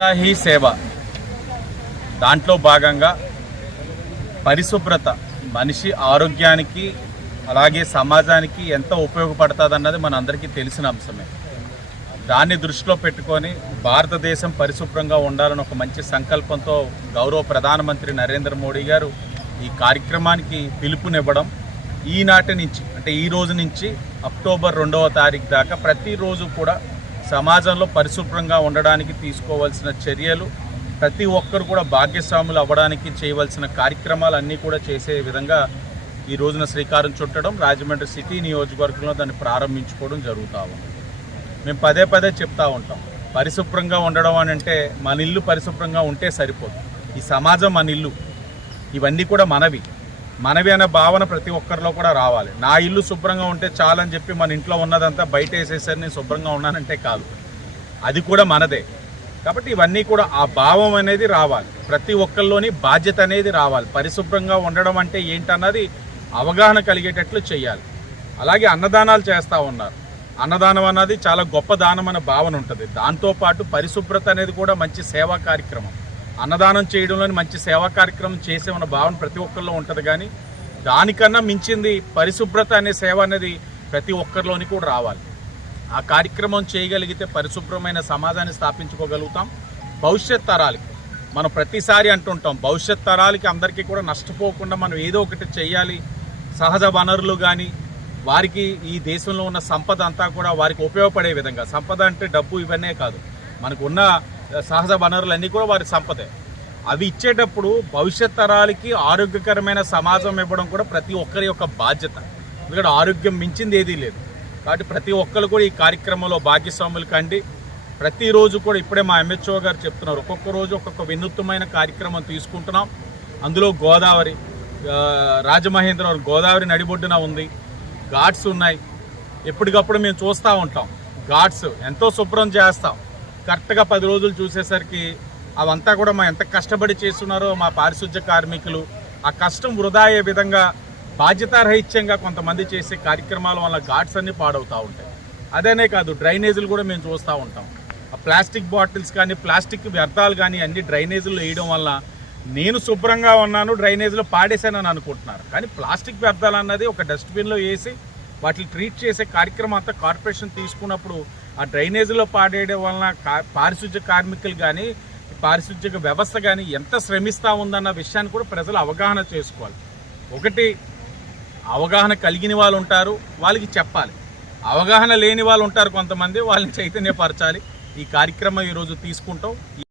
He సేవ. దాంట్లో భాగంగా పరిశుభ్రత మనిషి ఆరోగ్యానికి అలాగే సమాజానికి ఎంత ఉపయోగపడుతుంది అన్నది మనందరికీ తెలిసిన అంశమే. దాన్ని దృష్టిలో పెట్టుకొని భారతదేశం పరిశుభ్రంగా ఉండాలని ఒక మంచి సంకల్పంతో గౌరవ ప్రధానమంత్రి నరేంద్ర మోడీ గారు ఈ కార్యక్రమానికి పిలుపునివ్వడం ఈనాటి నుంచి అంటే ఈ రోజు నుంచి అక్టోబర్ రెండవ తారీఖు దాకా ప్రతిరోజు కూడా సమాజంలో పరిశుభ్రంగా ఉండడానికి తీసుకోవాల్సిన చర్యలు ప్రతి ఒక్కరు కూడా భాగ్యస్వాములు అవ్వడానికి చేయవలసిన కార్యక్రమాలు అన్నీ కూడా చేసే విధంగా ఈ రోజున శ్రీకారం చుట్టడం రాజమండ్రి సిటీ నియోజకవర్గంలో దాన్ని ప్రారంభించుకోవడం జరుగుతూ ఉంది. మేము పదే పదే చెప్తా ఉంటాం పరిశుభ్రంగా ఉండడం అని అంటే మన ఇల్లు పరిశుభ్రంగా ఉంటే సరిపోదు. ఈ సమాజం మన ఇల్లు ఇవన్నీ కూడా మనవి. మనవి అనే భావన ప్రతి ఒక్కరిలో కూడా రావాలి. నా ఇల్లు శుభ్రంగా ఉంటే చాలని చెప్పి మన ఇంట్లో ఉన్నదంతా బయట వేసేసరి నేను శుభ్రంగా ఉన్నానంటే కాదు. అది కూడా మనదే. కాబట్టి ఇవన్నీ కూడా ఆ భావం అనేది రావాలి. ప్రతి ఒక్కరిలోని బాధ్యత అనేది రావాలి. పరిశుభ్రంగా ఉండడం అంటే ఏంటన్నది అవగాహన కలిగేటట్లు చేయాలి అలాగే అన్నదానాలు చేస్తూ ఉన్నారు. అన్నదానం అన్నది చాలా గొప్ప దానం అనే భావన ఉంటుంది. దాంతోపాటు పరిశుభ్రత అనేది కూడా మంచి సేవా కార్యక్రమం. అన్నదానం చేయడంలోని మంచి సేవా కార్యక్రమం చేసే ఉన్న భావన ప్రతి ఒక్కరిలో ఉంటుంది కానీ దానికన్నా మించింది పరిశుభ్రత అనే సేవ అనేది ప్రతి ఒక్కరిలోని కూడా రావాలి. ఆ కార్యక్రమం చేయగలిగితే పరిశుభ్రమైన సమాజాన్ని స్థాపించుకోగలుగుతాం. భవిష్యత్ తరాలకి మనం ప్రతిసారి అంటుంటాం భవిష్యత్ తరాలకి అందరికీ కూడా నష్టపోకుండా మనం ఏదో ఒకటి చేయాలి సహజ వనరులు కానీ వారికి ఈ దేశంలో ఉన్న సంపద అంతా కూడా వారికి ఉపయోగపడే విధంగా. సంపద అంటే డబ్బు ఇవన్నీ కాదు. మనకు ఉన్న సహజ వనరులన్నీ కూడా వారి సంపదే. అవి ఇచ్చేటప్పుడు భవిష్యత్ తరాలకి ఆరోగ్యకరమైన సమాజం ఇవ్వడం కూడా ప్రతి ఒక్కరి యొక్క బాధ్యత. ఎందుకంటే ఆరోగ్యం మించింది ఏదీ లేదు. కాబట్టి ప్రతి ఒక్కరు కూడా ఈ కార్యక్రమంలో భాగస్వాములు కండి. ప్రతిరోజు కూడా ఇప్పుడే మా ఎంహెచ్ఓ గారు చెప్తున్నారు. ఒక్కొక్క రోజు ఒక్కొక్క వినూత్నమైన కార్యక్రమం తీసుకుంటున్నాం. అందులో గోదావరి రాజమహేంద్రవరం గోదావరి నడిబొడ్డున ఉంది. ఘాట్స్ ఉన్నాయి. ఎప్పటికప్పుడు మేము చూస్తూ ఉంటాం. ఘాట్స్ ఎంతో శుభ్రం చేస్తాం. కరెక్ట్గా పది రోజులు చూసేసరికి అవంతా కూడా మా ఎంత కష్టపడి చేస్తున్నారో మా పారిశుధ్య కార్మికులు ఆ కష్టం వృధా అయ్యే విధంగా బాధ్యతారహిత్యంగా కొంతమంది చేసే కార్యక్రమాల వల్ల ఘాట్స్ అన్నీ పాడవుతూ ఉంటాయి. అదేనే కాదు డ్రైనేజీలు కూడా మేము చూస్తూ ఉంటాం. ఆ ప్లాస్టిక్ బాటిల్స్ కానీ ప్లాస్టిక్ వ్యర్థాలు కానీ అన్ని డ్రైనేజీలు వేయడం వల్ల నేను శుభ్రంగా ఉన్నాను డ్రైనేజీలో పాడేశానని అనుకుంటున్నారు. కానీ ప్లాస్టిక్ వ్యర్థాలు అన్నది ఒక డస్ట్బిన్లో వేసి వాటిని ట్రీట్ చేసే కార్యక్రమం అంతా కార్పొరేషన్ తీసుకున్నప్పుడు ఆ డ్రైనేజీలో పాడేయడం వలన కా- పారిశుధ్య కార్మికులు కానీ పారిశుద్ధ్య వ్యవస్థ కానీ ఎంత శ్రమిస్తూ ఉందన్న విషయాన్ని కూడా ప్రజలు అవగాహన చేసుకోవాలి. ఒకటి అవగాహన కలిగిన వాళ్ళు ఉంటారు వాళ్ళకి చెప్పాలి. అవగాహన లేని వాళ్ళు ఉంటారు కొంతమంది వాళ్ళని చైతన్యపరచాలి. ఈ కార్యక్రమం ఈరోజు తీసుకుంటాం.